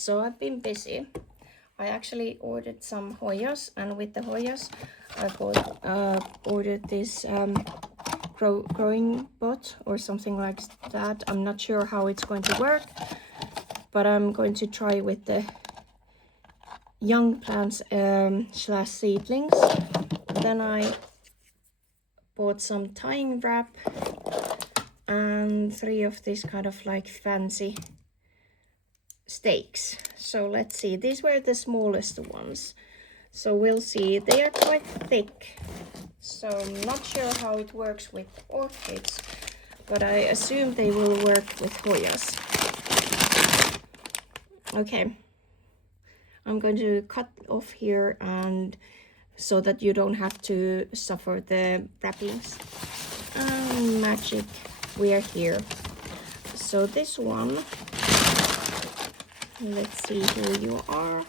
So I've been busy. I actually ordered some Hoyas, and with the Hoyas I ordered this growing pot or something like that. I'm not sure how it's going to work, but I'm going to try with the young plants slash seedlings. Then I bought some tying wrap and 3 of these kind of like fancy stakes. So let's see, these were the smallest ones, so we'll see. They are quite thick, so I'm not sure how it works with orchids, but I assume they will work with Hoyas. Okay, I'm going to cut off here, and so that you don't have to suffer the wrappings. And magic, we are here. So this one, let's see, here you are.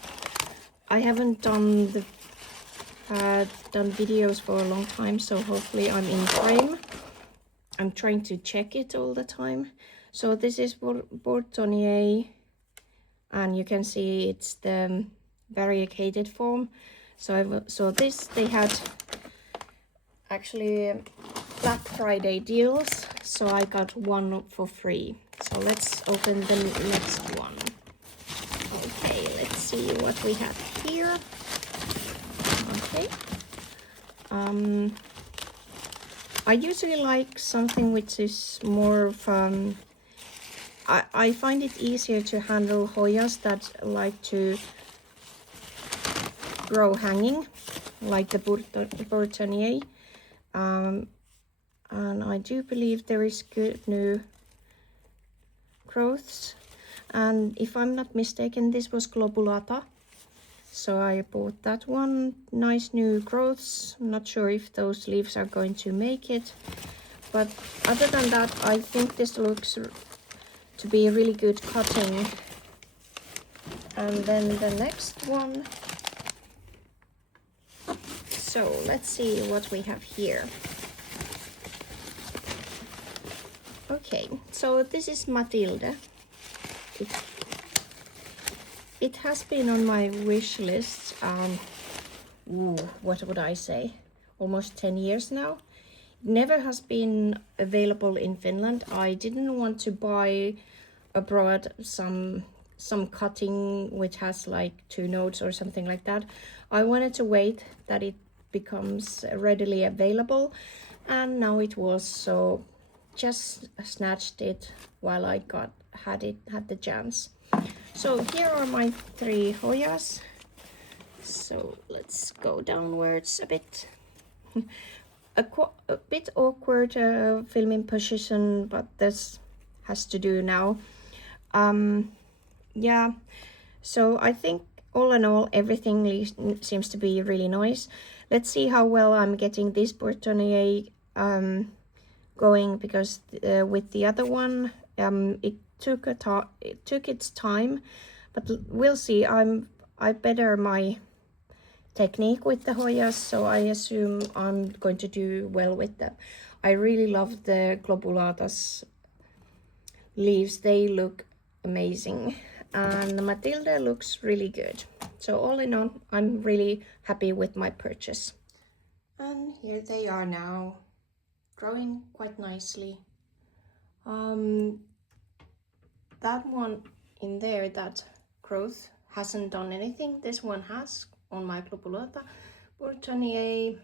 I haven't done videos for a long time, so hopefully I'm in frame. I'm trying to check it all the time. So this is Bourtonnier, and you can see it's the variegated form. So this, they had actually Black Friday deals, so I got 1 for free. So let's open the next one. Okay, let's see what we have here. Okay. I usually like something which is more fun. I find it easier to handle Hoyas that like to grow hanging, like the Bourtonnier. And I do believe there is good new growths. And if I'm not mistaken, this was globulata. So I bought that one. Nice new growths. I'm not sure if those leaves are going to make it. But other than that, I think this looks to be a really good cutting. And then the next one. So let's see what we have here. Okay, so this is Matilda. It has been on my wish list, what would I say, almost 10 years now. It never has been available in Finland. I didn't want to buy abroad some cutting which has like 2 nodes or something like that. I wanted to wait that it becomes readily available, and now it was, so just snatched it while I had the chance. So here are my 3 Hoyas. So let's go downwards a bit. a bit awkward filming position, but this has to do now. Yeah, so I think all in all everything seems to be really nice. Let's see how well I'm getting this Bourtonnier going, because with the other one it took its time, but we'll see. I better my technique with the Hoyas, so I assume I'm going to do well with them. I really love the globulatas leaves, they look amazing, and Matilda looks really good. So all in all, I'm really happy with my purchase. And here they are now, growing quite nicely. That one in there, that growth hasn't done anything. This one has on my globulata. Bourtonnier,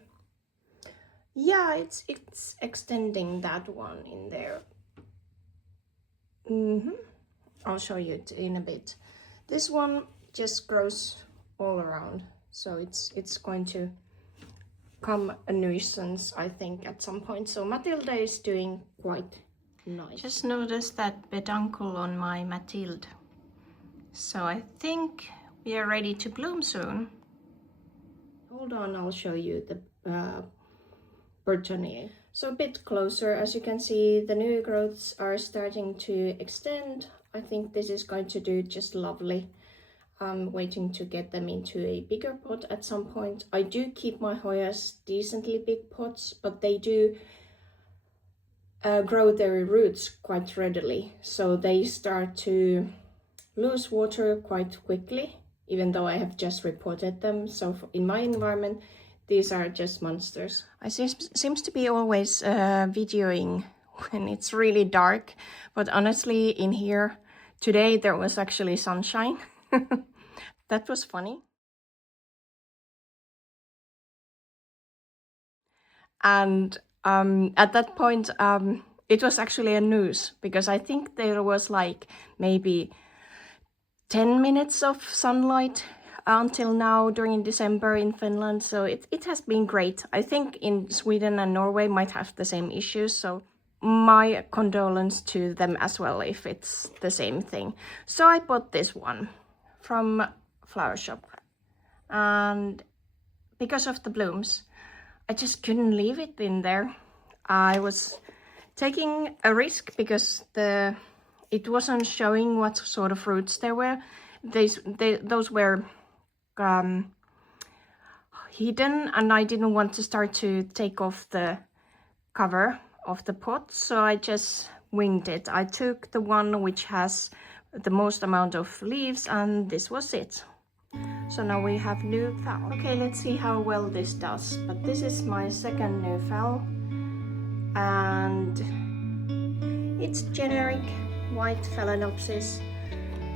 yeah, it's extending that one in there. I'll show you it in a bit. This one just grows all around, so it's going to come a nuisance, I think, at some point. So Matilda is doing quite nice. Just noticed that peduncle on my Matilda. So I think we are ready to bloom soon. Hold on, I'll show you the Bourtonnier. So a bit closer, as you can see, the new growths are starting to extend. I think this is going to do just lovely. I'm waiting to get them into a bigger pot at some point. I do keep my Hoyas decently big pots, but they do grow their roots quite readily, so they start to lose water quite quickly, even though I have just repotted them. So in my environment, these are just monsters. I seems to be always videoing when it's really dark, but honestly in here today there was actually sunshine. That was funny. And at that point it was actually a news, because I think there was like maybe 10 minutes of sunlight until now during December in Finland, so it has been great. I think in Sweden and Norway might have the same issues, so my condolence to them as well if it's the same thing. So I bought this one from Flower Shop, and because of the blooms, I just couldn't leave it in there. I was taking a risk because it wasn't showing what sort of fruits there were. Those were hidden, and I didn't want to start to take off the cover of the pot, so I just winged it. I took the one which has the most amount of leaves, and this was it. So now we have new Phal. Okay, let's see how well this does. But this is my second new Phal, and it's generic white Phalaenopsis.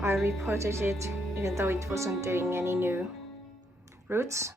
I repotted it even though it wasn't doing any new roots.